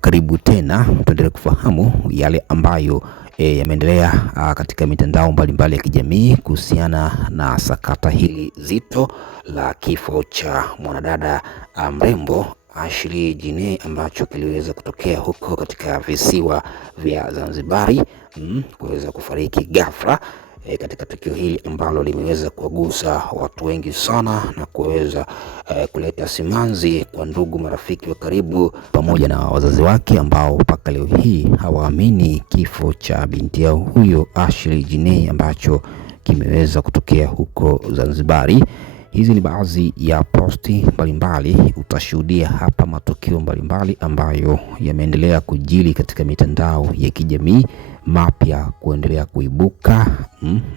Karibu tena, tuendelee kufahamu yale ambayo yameendelea katika mitandao mbalimbali ya kijamii kuhusiana na sakata hili zito la kifo cha mwanadada mrembo Ashley Jine ambacho kiliweza kutokea huko katika visiwa vya Zanzibari, kuweza kufariki ghafla katika tukio hili ambalo limeweza kuwagusa watu wengi sana na kuweza kuleta simanzi kwa ndugu, marafiki wa karibu pamoja na wazazi wake ambao mpaka leo hii hawaamini kifo cha binti yao huyo Ashley Jine ambacho kimeweza kutokea huko Zanzibari. Hizi ni baadhi ya posti mbalimbali, utashuhudia hapa matukio mbalimbali ambayo yameendelea kujili katika mitandao ya kijamii, mapya kuendelea kuibuka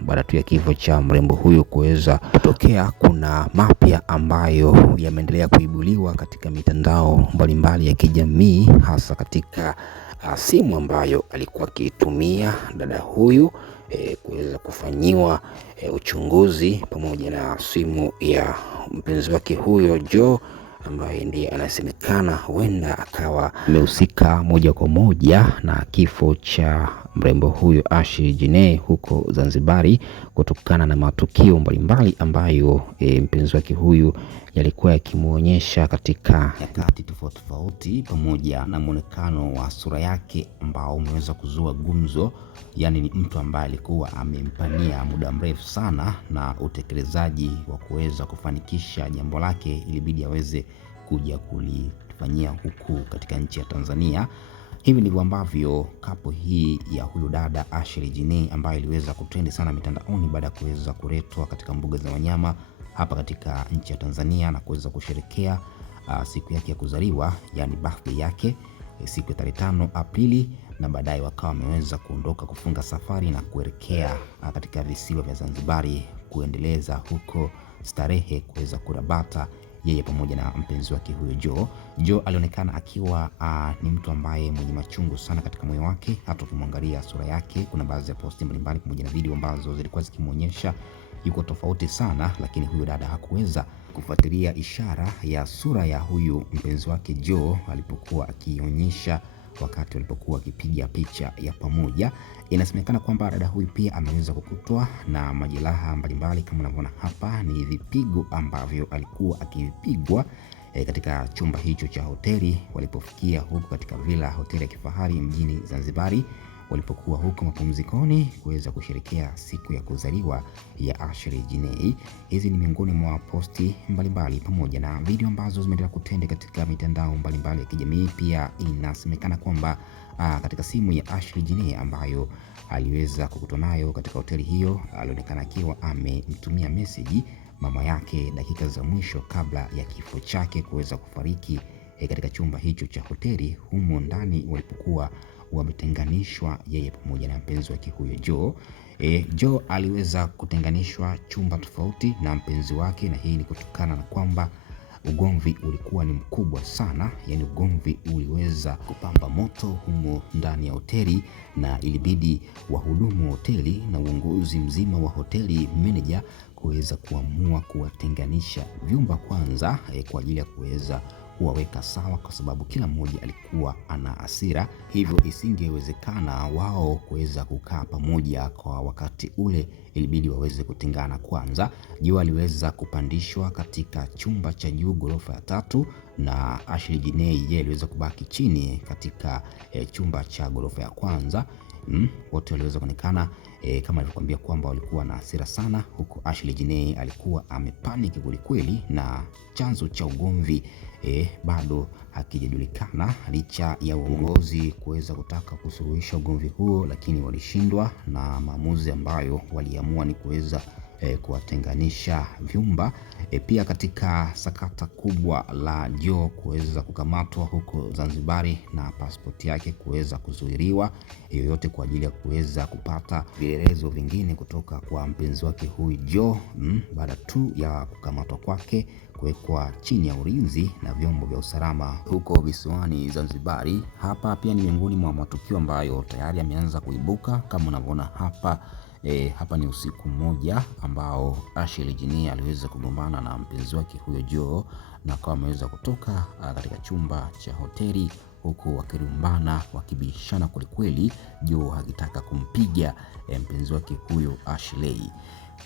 baada tu ya kifo cha mrembo huyo kuweza kutokea. Kuna mapya ambayo yameendelea kuibuliwa katika mitandao mbalimbali ya kijamii, hasa katika simu ambayo alikuwa akitumia dada huyu kuweza kufanyiwa uchunguzi, pamoja na simu ya mpenzi wake huyo Joe ambaye ndiye anasemekana huenda akawa amehusika moja kwa moja na kifo cha mrembo huyo Ashley Jine huko Zanzibari, kutokana na matukio mbalimbali ambayo mpenzi wake huyu yalikuwa yakimuonyesha katika nyakati tofauti, pamoja na muonekano wa sura yake ambao umeweza kuzua gumzo. Yani ni mtu ambaye alikuwa amempania muda mrefu sana, na utekelezaji wa kuweza kufanikisha jambo lake ilibidi aweze kuja kulifanyia huku katika nchi ya Tanzania. Hivi ndivyo ambavyo kapo hii ya huyu dada Ashley Jine ambayo iliweza kutrend sana mitandaoni baada ya kuweza kuletwa katika mbuga za wanyama hapa katika nchi ya Tanzania na kuweza kusherekea siku yake ya kuzaliwa, yani birthday yake, siku ya 5 Aprili, na baadaye wakawa wameweza kuondoka kufunga safari na kuelekea katika visiwa vya Zanzibari kuendeleza huko starehe, kuweza kurabata yeye pamoja na mpenzi wake huyo Joe. Joe alionekana akiwa ni mtu ambaye mwenye machungu sana katika moyo wake. Hata ukimwangalia sura yake, kuna baadhi ya posti mbalimbali pamoja na video ambazo zilikuwa zikimuonyesha yuko tofauti sana, lakini huyo dada hakuweza kufuatilia ishara ya sura ya huyu mpenzi wake Joe alipokuwa akionyesha wakati walipokuwa wakipiga picha ya pamoja. Inasemekana kwamba dada huyu pia ameweza kukutwa na majeraha mbalimbali, kama unavyoona hapa ni vipigo ambavyo alikuwa akivipigwa katika chumba hicho cha hoteli walipofikia huko katika villa hoteli ya kifahari mjini Zanzibari, walipokuwa huko mapumzikoni kuweza kusherehekea siku ya kuzaliwa ya Ashley Jine. Hizi ni miongoni mwa posti mbalimbali pamoja na video ambazo zimeendelea kutende katika mitandao mbalimbali ya kijamii. Pia inasemekana kwamba katika simu ya Ashley Jine ambayo aliweza kukutana nayo katika hoteli hiyo, alionekana akiwa amemtumia message mama yake dakika za mwisho kabla ya kifo chake kuweza kufariki katika chumba hicho cha hoteli humo ndani walipokuwa wametenganishwa yeye pamoja na mpenzi wake huyo Joe. Joe aliweza kutenganishwa chumba tofauti na mpenzi wake, na hii ni kutokana na kwamba ugomvi ulikuwa ni mkubwa sana. Yani ugomvi uliweza kupamba moto humo ndani ya hoteli, na ilibidi wahudumu wa hoteli na uongozi mzima wa hoteli, manager, kuweza kuamua kuwatenganisha vyumba kwanza kwa ajili ya kuweza kuwaweka sawa, kwa sababu kila mmoja alikuwa ana hasira, hivyo isingewezekana wao kuweza kukaa pamoja kwa wakati ule, ilibidi waweze kutengana kwanza. Joe aliweza kupandishwa katika chumba cha juu ghorofa ya 3, na Ashley Jine yeye aliweza kubaki chini katika chumba cha ghorofa ya kwanza. Wote waliweza kuonekana kama nilivyokuambia kwamba walikuwa na hasira sana, huku Ashley Jine alikuwa amepanic kweli, na chanzo cha ugomvi bado hakijajulikana, licha ya uongozi kuweza kutaka kusuluhisha ugomvi huo, lakini walishindwa, na maamuzi ambayo waliamua ni kuweza kuwatenganisha vyumba. Pia katika sakata kubwa la Joe kuweza kukamatwa huko Zanzibari na pasipoti yake kuweza kuzuiliwa, yoyote kwa ajili ya kuweza kupata vielelezo vingine kutoka kwa mpenzi wake huyu Joe, baada tu ya kukamatwa kwake kuwekwa chini ya ulinzi na vyombo vya usalama huko visiwani Zanzibari. Hapa pia ni miongoni mwa matukio ambayo tayari yameanza kuibuka, kama unavyoona hapa Hapa ni usiku mmoja ambao Ashley Jane aliweza kugombana na mpenzi wake huyo Joe, na akawa ameweza kutoka katika chumba cha hoteli huku wakirumbana, wakibishana kwelikweli, Joe akitaka kumpiga mpenzi wake huyo Ashley.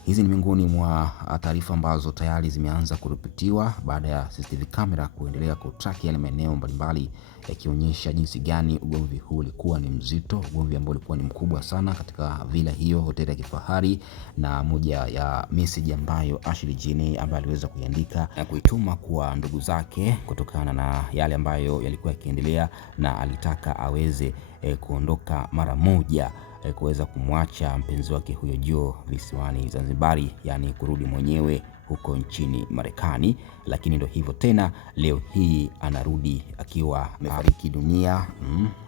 Hizi ni miongoni mwa taarifa ambazo tayari zimeanza kuripotiwa baada ya CCTV camera kuendelea kutrack yale maeneo mbalimbali, yakionyesha jinsi gani ugomvi huu ulikuwa ni mzito, ugomvi ambao ulikuwa ni mkubwa sana katika villa hiyo, hoteli ya kifahari. Na moja ya message ambayo Ashley Jane ambaye aliweza kuiandika na kuituma kwa ndugu zake kutokana na yale ambayo yalikuwa yakiendelea, na alitaka aweze kuondoka mara moja, kuweza kumwacha mpenzi wake huyo Joe visiwani Zanzibari, yani kurudi mwenyewe huko nchini Marekani. Lakini ndio hivyo tena, leo hii anarudi akiwa amefariki dunia.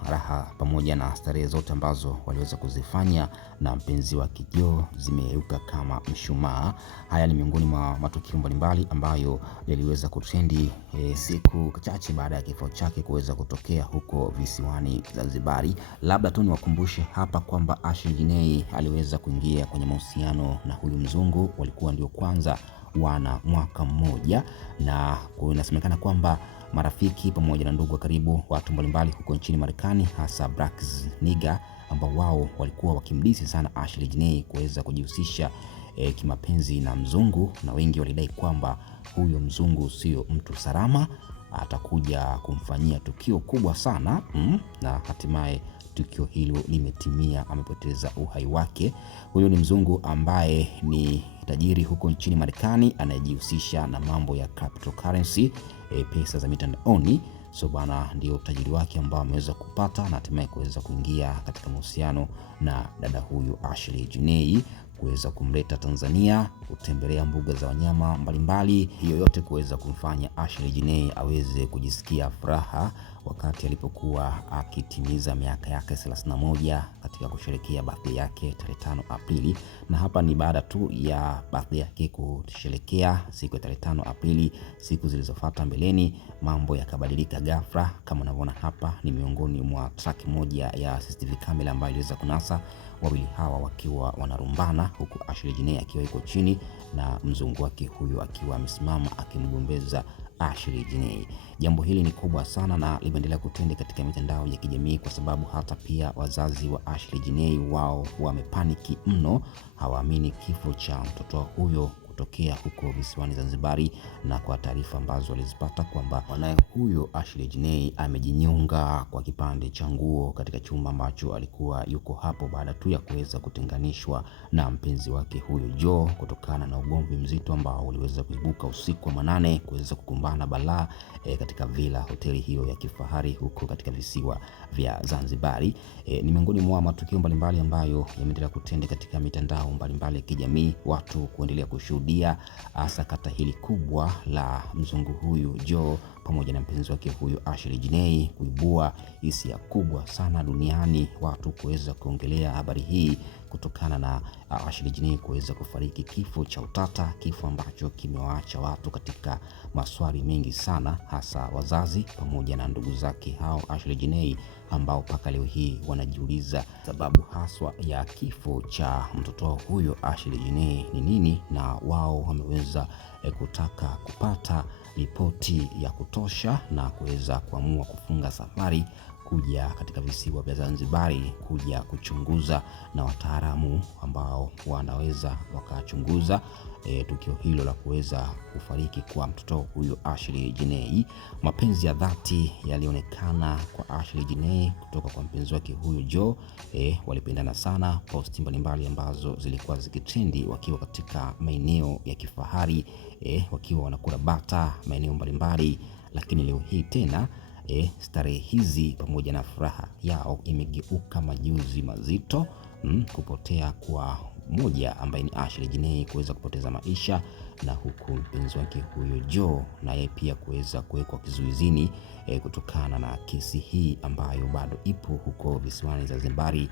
Raha pamoja na starehe zote ambazo waliweza kuzifanya na mpenzi wake Joe zimeuka kama mshumaa. Haya ni miongoni mwa matukio mbalimbali ambayo yaliweza kutrendi siku chache baada ya kifo chake kuweza kutokea huko visiwani Zanzibari. Labda tu niwakumbushe hapa kwamba Ashley Jane aliweza kuingia kwenye mahusiano na huyu mzungu, walikuwa ndio kwanza wana mwaka mmoja, na inasemekana kwamba marafiki pamoja na ndugu wa karibu, watu mbalimbali huko nchini Marekani, hasa black nigga, ambao wao walikuwa wakimdisi sana Ashley Jane kuweza kujihusisha kimapenzi na mzungu, na wengi walidai kwamba huyo mzungu sio mtu salama, atakuja kumfanyia tukio kubwa sana. Na hatimaye tukio hilo limetimia, amepoteza uhai wake. Huyo ni mzungu ambaye ni tajiri huko nchini Marekani, anayejihusisha na mambo ya cryptocurrency, pesa za mitandaoni. So bana, ndio tajiri wake ambao ameweza kupata na hatimaye kuweza kuingia katika mahusiano na dada huyu Ashley Jane, kuweza kumleta Tanzania, kutembelea mbuga za wanyama mbalimbali. Hiyo yote kuweza kumfanya Ashley Jane aweze kujisikia furaha wakati alipokuwa akitimiza miaka yake 31 katika kusherehekea birthday yake tarehe 5 Aprili. Na hapa ni baada tu ya birthday yake kusherehekea siku ya tarehe 5 Aprili, siku zilizofuata mbeleni mambo yakabadilika ghafla. Kama unavyoona hapa ni miongoni mwa track moja ya CCTV camera ambayo iliweza kunasa wawili hawa wakiwa wanarumbana, huku Ashley Jane akiwa yuko chini na mzungu wake huyo akiwa amesimama akimgombeza Ashley Jane. Jambo hili ni kubwa sana na limeendelea kutende katika mitandao ya kijamii, kwa sababu hata pia wazazi wa Ashley Jane wao wamepaniki mno, hawaamini kifo cha mtoto huyo kutokea huko visiwani Zanzibari, na kwa taarifa ambazo walizipata kwamba mwanae huyo Ashley Jane amejinyonga kwa kipande cha nguo katika chumba ambacho alikuwa yuko hapo, baada tu ya kuweza kutenganishwa na mpenzi wake huyo Joe kutokana na ugomvi mzito ambao uliweza kuibuka usiku wa manane, kuweza kukumbana balaa katika villa hoteli hiyo ya kifahari huko katika visiwa vya Zanzibari. Ni miongoni mwa matukio mbalimbali ambayo yameendelea kutende katika mitandao mbalimbali ya kijamii, watu kuendelea kushuhudia sakata hili kubwa la mzungu huyu Joe pamoja na mpenzi wake huyu Ashley Jane kuibua hisia kubwa sana duniani, watu kuweza kuongelea habari hii kutokana na Ashley Jane kuweza kufariki kifo cha utata, kifo ambacho kimewaacha watu katika maswali mengi sana, hasa wazazi pamoja na ndugu zake hao Ashley Jane, ambao mpaka leo hii wanajiuliza sababu haswa ya kifo cha mtoto huyo Ashley Jane ni nini, na wao wameweza kutaka kupata ripoti ya kutosha na kuweza kuamua kufunga safari kuja katika visiwa vya Zanzibari kuja kuchunguza na wataalamu ambao wanaweza wakachunguza tukio hilo la kuweza kufariki kwa mtoto huyo Ashley Jane. Mapenzi ya dhati yalionekana kwa Ashley Jane kutoka kwa mpenzi wake huyo Joe. Walipendana sana, posti mbalimbali ambazo zilikuwa zikitrendi wakiwa katika maeneo ya kifahari, wakiwa wanakula bata maeneo mbalimbali. Lakini leo hii tena starehe hizi pamoja na furaha yao imegeuka majuzi mazito, kupotea kwa mmoja ambaye ni Ashley Jane kuweza kupoteza maisha, na huku mpenzi wake huyo Joe na yeye pia kuweza kuwekwa kizuizini kutokana na kesi hii ambayo bado ipo huko visiwani Zanzibari,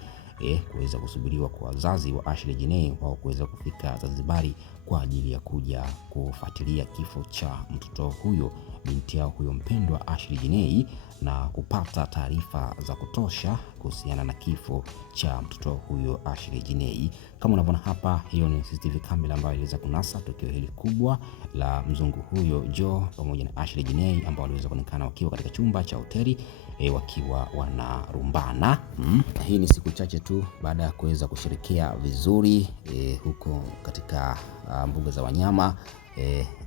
kuweza kusubiriwa kwa wazazi wa Ashley Jinei wao kuweza kufika Zanzibari kwa ajili ya kuja kufuatilia kifo cha mtoto huyo, binti yao huyo mpendwa Ashley Jinei, na kupata taarifa za kutosha kuhusiana na kifo cha mtoto huyo Ashley Jinei. Kama unavyoona hapa, hiyo ni CCTV kamera ambayo iliweza kunasa tukio hili kubwa la mzungu huyo Joe pamoja na Ashley Jinei ambao waliweza kuonekana wakiwa katika chumba cha hoteli wakiwa wanarumbana. Hii ni siku chache tu baada ya kuweza kushirikia vizuri huko katika mbuga za wanyama,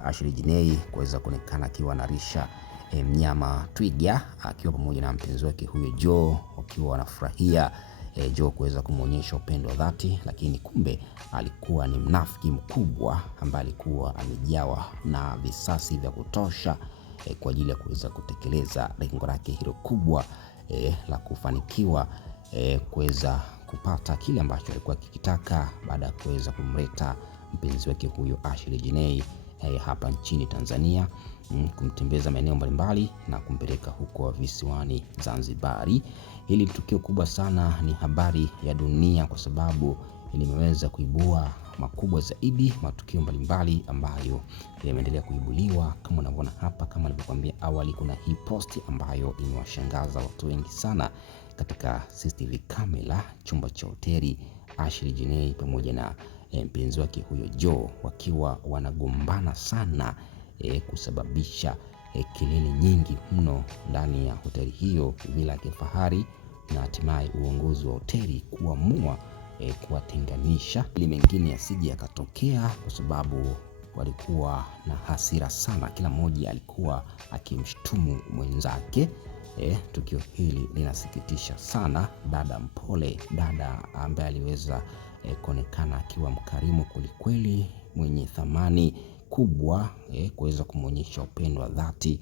Ashley Jinei kuweza kuonekana akiwa anarisha mnyama twiga akiwa pamoja na mpenzi wake huyo Joe, wakiwa wanafurahia Joe kuweza kumuonyesha upendo wa dhati, lakini kumbe alikuwa ni mnafiki mkubwa ambaye alikuwa amejawa na visasi vya kutosha kwa ajili ya kuweza kutekeleza lengo lake hilo kubwa la kufanikiwa kuweza kupata kile ambacho alikuwa kikitaka baada ya kuweza kumleta mpenzi wake huyo Ashley Jinei hapa nchini Tanzania, kumtembeza maeneo mbalimbali na kumpeleka huko visiwani Zanzibari. Hili tukio kubwa sana, ni habari ya dunia kwa sababu limeweza kuibua makubwa zaidi, matukio mbalimbali ambayo yameendelea kuibuliwa kama unavyoona hapa. Kama nilivyokuambia awali, kuna hii posti ambayo imewashangaza watu wengi sana katika CCTV kamera chumba cha hoteli, Ashley Jinei pamoja na mpenzi wake huyo Joe wakiwa wanagombana sana kusababisha kelele nyingi mno ndani ya hoteli hiyo bila ya kifahari, na hatimaye uongozi wa hoteli kuamua kuwatenganisha ili mengine yasije yakatokea, kwa sababu walikuwa na hasira sana, kila mmoja alikuwa akimshtumu mwenzake. Tukio hili linasikitisha sana. Dada mpole, dada ambaye aliweza kuonekana akiwa mkarimu kwelikweli, mwenye thamani kubwa kuweza kumuonyesha upendo wa dhati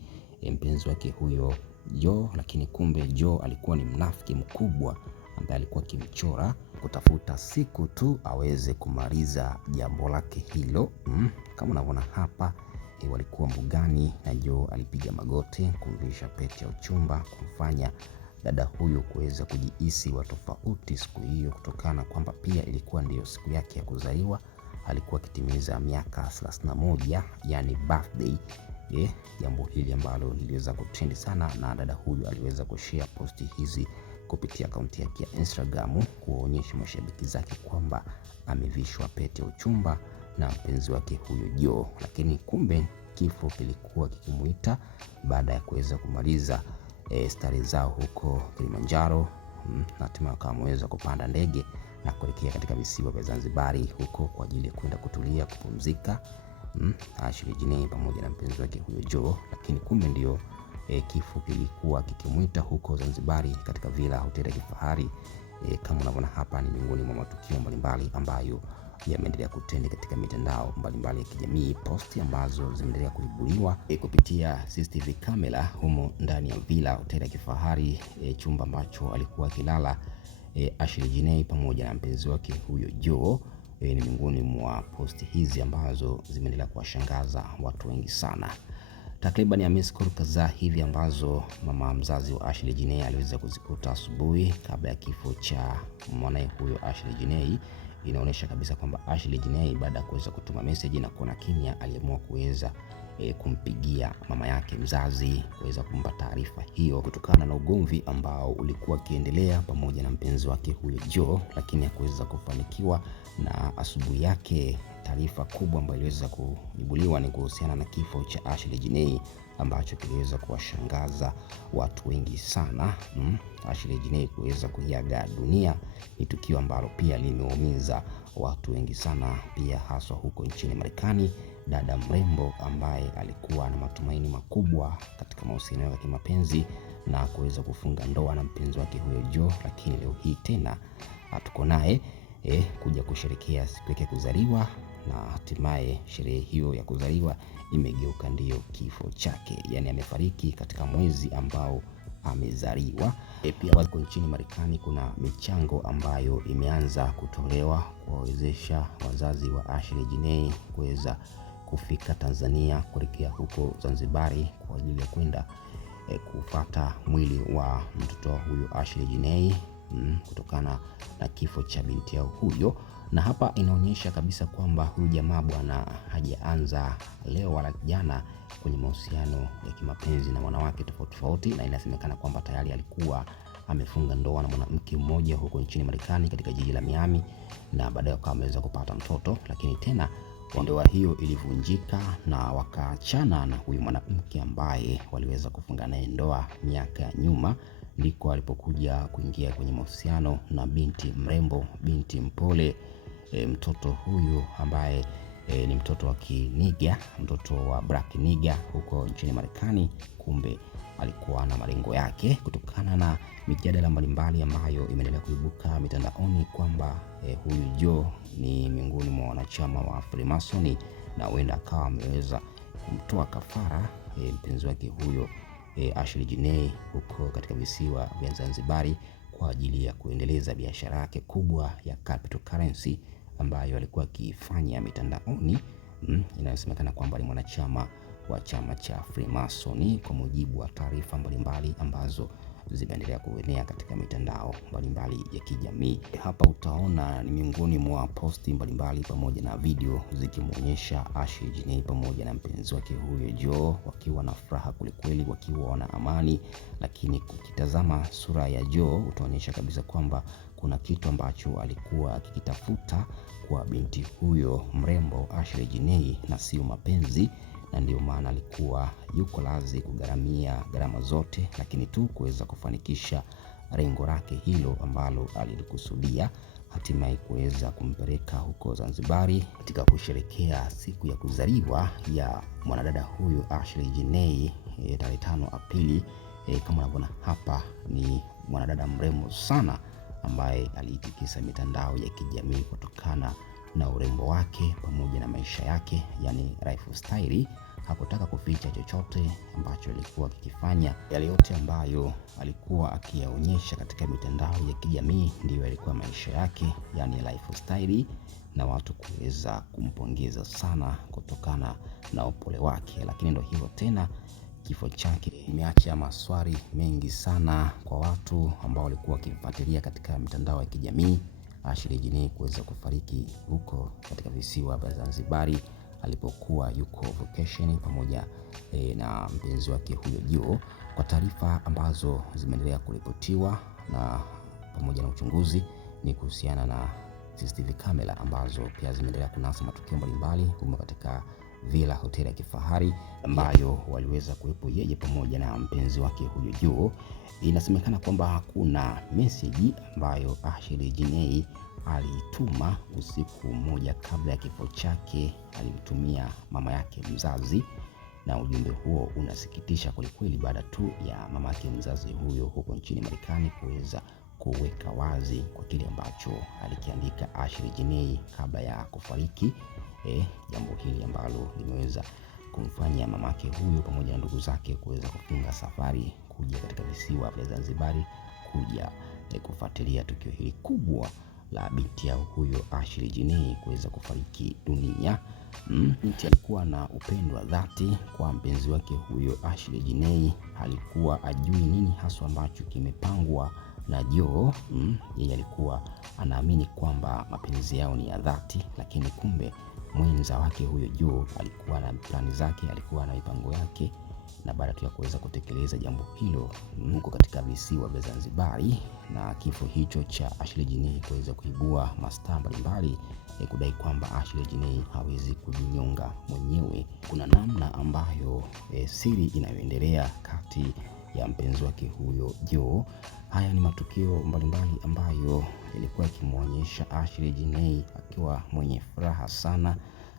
mpenzi wake huyo Joe, lakini kumbe Joe alikuwa ni mnafiki mkubwa ambaye alikuwa kimchora kutafuta siku tu aweze kumaliza jambo lake hilo. Kama unavyoona hapa, walikuwa mbugani na Joe alipiga magoti kumvisha pete ya uchumba, kumfanya dada huyo kuweza kujihisi wa tofauti siku hiyo, kutokana kwamba pia ilikuwa ndiyo siku yake ya kuzaliwa. Alikuwa akitimiza miaka 31, yani birthday. Jambo hili ambalo liliweza kutrend sana, na dada huyu aliweza kushare posti hizi kupitia akaunti yake ya Instagram kuonyesha mashabiki zake kwamba amevishwa pete ya uchumba na mpenzi wake huyo Joe. Lakini kumbe kifo kilikuwa kikimuita baada ya kuweza kumaliza stari zao huko Kilimanjaro, na hatimaye akamweza kupanda ndege na kuelekea katika visiwa vya Zanzibari huko kwa ajili ya kwenda kutulia, kupumzika, Ashley Jinei pamoja na mpenzi wake huyo Joe. Lakini kumbe ndio kifo kilikuwa kikimuita huko Zanzibari katika villa hoteli ya kifahari. Kama unavyoona hapa, ni miongoni mwa matukio mbalimbali ambayo yameendelea kutendeka katika mitandao mbalimbali ya kijamii, posti ambazo zimeendelea kuibuliwa kupitia CCTV kamera humo ndani ya villa hoteli ya kifahari, chumba ambacho alikuwa akilala Ashley Jinei pamoja na mpenzi wake huyo Joe. Ni miongoni mwa posti hizi ambazo zimeendelea kuwashangaza watu wengi sana. Takriban ya miss call kadhaa hivi ambazo mama mzazi wa Ashley Jinei aliweza kuzikuta asubuhi kabla ya kifo cha mwanae huyo Ashley Jinei, inaonyesha kabisa kwamba Ashley Jinei baada ya kuweza kutuma message na kuona kimya, aliamua kuweza kumpigia mama yake mzazi kuweza kumpa taarifa hiyo, kutokana na ugomvi ambao ulikuwa ukiendelea pamoja na mpenzi wake huyo Joe, lakini hakuweza kufanikiwa. Na asubuhi yake taarifa kubwa ambayo iliweza kuibuliwa ni kuhusiana na kifo cha Ashley Jinei ambacho kiliweza kuwashangaza watu wengi sana. Ashley Jinei kuweza kuiaga dunia ni tukio ambalo pia limeumiza watu wengi sana, pia haswa huko nchini Marekani. Dada mrembo ambaye alikuwa na matumaini makubwa katika mahusiano ya kimapenzi na kuweza kufunga ndoa na mpenzi wake huyo Joe, lakini leo hii tena hatuko naye kuja kusherehekea siku yake kuzaliwa, na hatimaye sherehe hiyo ya kuzaliwa imegeuka ndiyo kifo chake, yani amefariki katika mwezi ambao amezaliwa. Pia wako nchini Marekani kuna michango ambayo imeanza kutolewa kuwawezesha wazazi wa Ashley Jinei kuweza kufika Tanzania kuelekea huko Zanzibari kwa ajili ya kwenda kufuata mwili wa mtoto huyo Ashley Jinei, kutokana na kifo cha binti yao huyo. Na hapa inaonyesha kabisa kwamba huyu jamaa bwana hajaanza leo wala jana kwenye mahusiano ya kimapenzi na wanawake tofauti tofauti, na inasemekana kwamba tayari alikuwa amefunga ndoa na mwanamke mmoja huko nchini Marekani katika jiji la Miami, na baadaye akawa ameweza kupata mtoto, lakini tena ndoa hiyo ilivunjika na wakaachana na huyu mwanamke ambaye waliweza kufunga naye ndoa miaka ya nyuma. Ndiko alipokuja kuingia kwenye mahusiano na binti mrembo, binti mpole, mtoto huyu ambaye ni mtoto wa Kiniga, mtoto wa Black Niga huko nchini Marekani. Kumbe alikuwa na malengo yake, kutokana na mijadala mbalimbali ambayo imeendelea kuibuka mitandaoni kwamba huyu Joe ni miongoni mwa wanachama wa Freemason, na huenda akawa ameweza kumtoa kafara mpenzi wake huyo Ashley Jinei huko katika visiwa vya Zanzibari kwa ajili ya kuendeleza biashara yake kubwa ya cryptocurrency ambayo alikuwa akifanya mitandaoni. Inasemekana kwamba ni mwanachama wa chama cha Freemason kwa mujibu wa taarifa mbalimbali ambazo zimeendelea kuenea katika mitandao mbalimbali ya kijamii. Hapa utaona ni miongoni mwa posti mbalimbali pamoja na video zikimuonyesha Ashley Jinei pamoja na mpenzi wake huyo Joe wakiwa na furaha kwelikweli, wakiwa wana amani. Lakini ukitazama sura ya Joe utaonyesha kabisa kwamba kuna kitu ambacho alikuwa akikitafuta kwa binti huyo mrembo Ashley Jinei na sio mapenzi, na ndio maana alikuwa yuko lazi kugharamia gharama zote, lakini tu kuweza kufanikisha lengo lake hilo ambalo alilikusudia, hatimaye kuweza kumpeleka huko Zanzibari katika kusherehekea siku ya kuzaliwa ya mwanadada huyu Ashley Jinei tarehe 5 Aprili. Kama unavyoona hapa ni mwanadada mrembo sana ambaye aliitikisa mitandao ya kijamii kutokana na urembo wake pamoja na maisha yake, yani lifestyle. Hakutaka kuficha chochote ambacho alikuwa akikifanya. Yale yote ambayo alikuwa akiyaonyesha katika mitandao ya kijamii ndiyo yalikuwa maisha yake, yani lifestyle, na watu kuweza kumpongeza sana kutokana na upole wake. Lakini ndio hivyo tena, kifo chake kimeacha maswali mengi sana kwa watu ambao walikuwa wakimfuatilia katika mitandao ya kijamii. Ashley Jinei kuweza kufariki huko katika visiwa vya Zanzibari alipokuwa yuko vacation pamoja na mpenzi wake huyo Joe. Kwa taarifa ambazo zimeendelea kuripotiwa na pamoja na uchunguzi ni kuhusiana na CCTV camera ambazo pia zimeendelea kunasa matukio mbalimbali huko katika Villa Hotel ya kifahari ambayo waliweza kuwepo yeye pamoja na mpenzi wake huyo Joe. Inasemekana kwamba hakuna message ambayo Ashley Jinei alituma usiku mmoja kabla ya kifo chake, alimtumia mama yake mzazi, na ujumbe huo unasikitisha kwelikweli baada tu ya mama yake mzazi huyo huko nchini Marekani kuweza kuweka wazi kwa kile ambacho alikiandika Ashley Jinei kabla ya kufariki. Jambo hili ambalo limeweza kumfanya mamake huyo pamoja na ndugu zake kuweza kufunga safari kuja katika visiwa vya Zanzibari kuja kufuatilia tukio hili kubwa la binti yao huyo Ashley Jinei kuweza kufariki dunia. Binti alikuwa na upendo wa dhati kwa mpenzi wake huyo Ashley Jinei. Alikuwa ajui nini haswa ambacho kimepangwa na Joe. Yeye alikuwa anaamini kwamba mapenzi yao ni ya dhati, lakini kumbe mwenza wake huyo Joe alikuwa na plani zake, alikuwa na mipango yake, na baada tu ya kuweza kutekeleza jambo hilo huko katika visiwa vya Zanzibari, na kifo hicho cha Ashley Jinei kuweza kuibua mastaa mbalimbali kudai kwamba Ashley Jinei hawezi kujinyonga mwenyewe. Kuna namna ambayo siri inayoendelea kati ya mpenzi wake huyo Joe. Haya ni matukio mbalimbali ambayo yalikuwa yakimuonyesha Ashley Jinei akiwa mwenye furaha sana,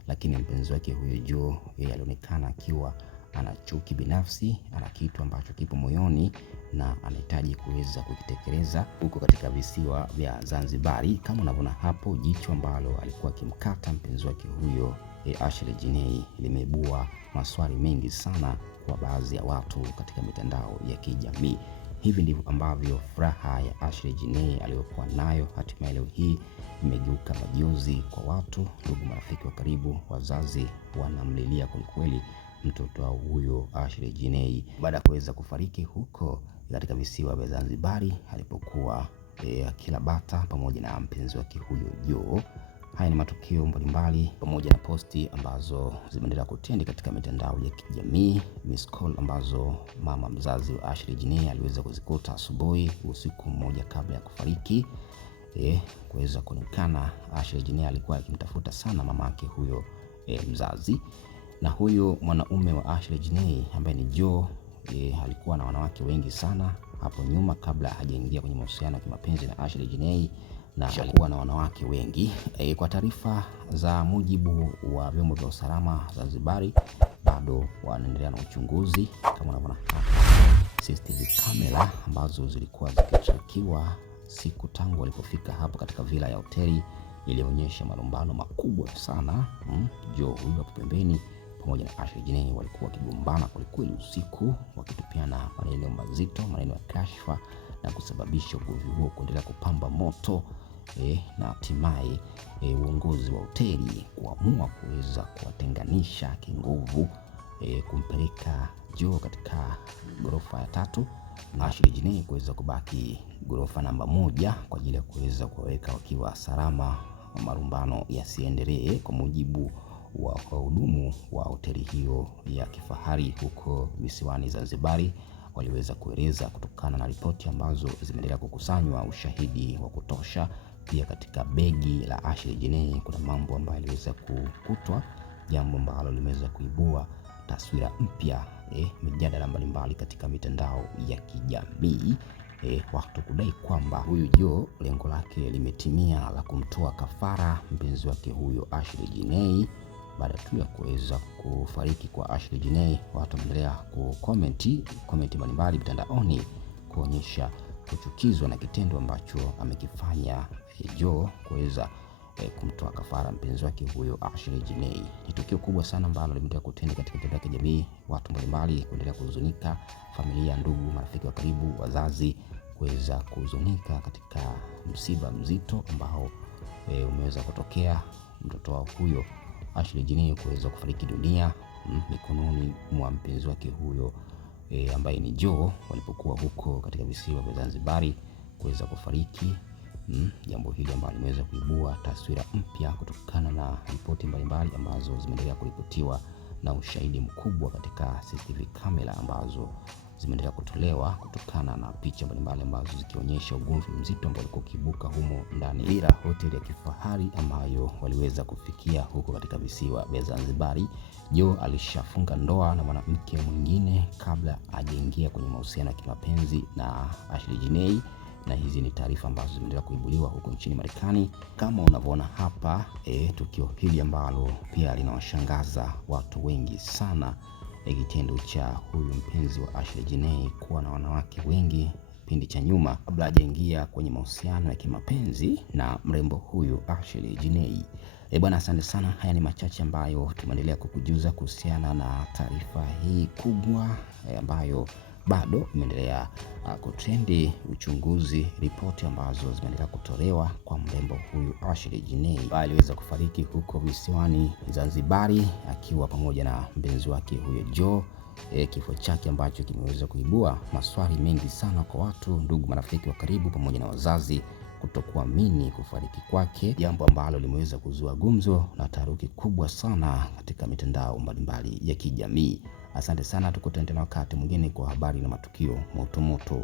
lakini mpenzi wake huyo Joe yeye alionekana akiwa ana chuki binafsi, ana kitu ambacho kipo moyoni na anahitaji kuweza kukitekeleza huko katika visiwa vya Zanzibari. Kama unavyoona hapo, jicho ambalo alikuwa akimkata mpenzi wake huyo Ashley Jinei limeibua maswali mengi sana kwa baadhi ya watu katika mitandao ya kijamii. Hivi ndivyo ambavyo furaha ya Ashley Jinei aliyokuwa nayo hatimaye leo hii imegeuka majonzi kwa watu, ndugu, marafiki wa karibu. Wazazi wanamlilia kwelikweli mtoto wao huyo Ashley Jinei baada ya kuweza kufariki huko katika visiwa vya Zanzibari alipokuwa akila bata pamoja na mpenzi wake huyo Joe. Haya ni matukio mbalimbali pamoja na posti ambazo zimeendelea kutendi katika mitandao ya kijamii, miss call ambazo mama mzazi wa Ashley Jiney aliweza kuzikuta asubuhi usiku mmoja kabla ya kufariki. Kuweza kuonekana Ashley Jiney alikuwa akimtafuta sana mamake huyo mzazi. Na huyo mwanaume wa Ashley Jiney ambaye ni Joe alikuwa na wanawake wengi sana hapo nyuma kabla hajaingia kwenye mahusiano ya kimapenzi na Ashley Jiney, na alikuwa na wanawake wengi. Kwa taarifa za mujibu wa vyombo vya usalama Zanzibari, bado wanaendelea na uchunguzi. Kama unavyoona hapa, CCTV camera ambazo zilikuwa zikitrakiwa siku tangu walipofika hapo katika villa ya hoteli ilionyesha malumbano makubwa sana. Joe huyo hapo pembeni pamoja na Ashley Jiney walikuwa wakigombana kwelikweli usiku, wakitupiana maneno mazito, maneno ya kashfa, na kusababisha ugomvi huo kuendelea kupamba moto. Na hatimaye uongozi wa hoteli kuamua kuweza kuwatenganisha kinguvu, kumpeleka Joe katika ghorofa ya 3 na Ashley Jiney kuweza kubaki ghorofa namba 1 kwa ajili ya kuweza kuwaweka wakiwa salama, marumbano yasiendelee. Kwa mujibu wa wahudumu wa hoteli hiyo ya kifahari huko visiwani Zanzibari, waliweza kueleza kutokana na ripoti ambazo zimeendelea kukusanywa ushahidi wa kutosha. Pia katika begi la Ashley Jiney kuna mambo ambayo yaliweza kukutwa, jambo ambalo limeweza kuibua taswira mpya, mijadala mbalimbali katika mitandao ya kijamii. Watu kudai kwamba huyu Joe lengo lake limetimia la kumtoa kafara mpenzi wake huyo Ashley Jiney baada tu ya kuweza kufariki kwa Ashley Jiney. Watu wanaendelea kukomenti mbalimbali mitandaoni kuonyesha kuchukizwa na kitendo ambacho amekifanya Joe kuweza kumtoa kafara mpenzi wake huyo Ashley Jiney. Ni tukio kubwa sana ambalo limeendelea kutendeka katika mitandao ya kijamii, watu mbalimbali kuendelea kuhuzunika, familia, ndugu, marafiki wa karibu, wazazi kuweza kuhuzunika katika msiba mzito ambao umeweza kutokea, mtoto wao huyo Ashley Jiney kuweza kufariki dunia mikononi mwa mpenzi wake huyo ambaye ni Joe, walipokuwa huko katika visiwa vya Zanzibari kuweza kufariki. Jambo hili ambalo limeweza kuibua taswira mpya kutokana na ripoti mbalimbali ambazo zimeendelea kuripotiwa na ushahidi mkubwa katika CCTV camera ambazo zimeendelea kutolewa kutokana na picha mbalimbali ambazo zikionyesha ugomvi mzito ambao ulikuwa ukibuka humo ndani ya hoteli ya kifahari ambayo waliweza kufikia huko katika visiwa vya Zanzibari. Joe alishafunga ndoa na mwanamke mwingine kabla hajaingia kwenye mahusiano ya kimapenzi na Ashley Jiney, na hizi ni taarifa ambazo zimeendelea kuibuliwa huko nchini Marekani. Kama unavyoona hapa, tukio hili ambalo pia linawashangaza watu wengi sana, kitendo cha huyu mpenzi wa Ashley Jiney kuwa na wanawake wengi pindi cha nyuma kabla hajaingia kwenye mahusiano ya kimapenzi na mrembo huyu Ashley Jiney. Bwana, asante sana. Haya ni machache ambayo tumeendelea kukujuza kuhusiana na taarifa hii kubwa ambayo bado imeendelea kutrendi. Uchunguzi, ripoti ambazo zimeendelea kutolewa kwa mrembo huyu Ashley Jiney ambaye aliweza kufariki huko visiwani Zanzibari akiwa pamoja na mpenzi wake huyo Joe. Kifo chake ambacho kimeweza kuibua maswali mengi sana kwa watu, ndugu, marafiki wa karibu pamoja na wazazi kutokuamini kufariki kwake, jambo ambalo limeweza kuzua gumzo na taharuki kubwa sana katika mitandao mbalimbali ya kijamii. Asante sana, tukutane tena wakati mwingine kwa habari na matukio moto moto.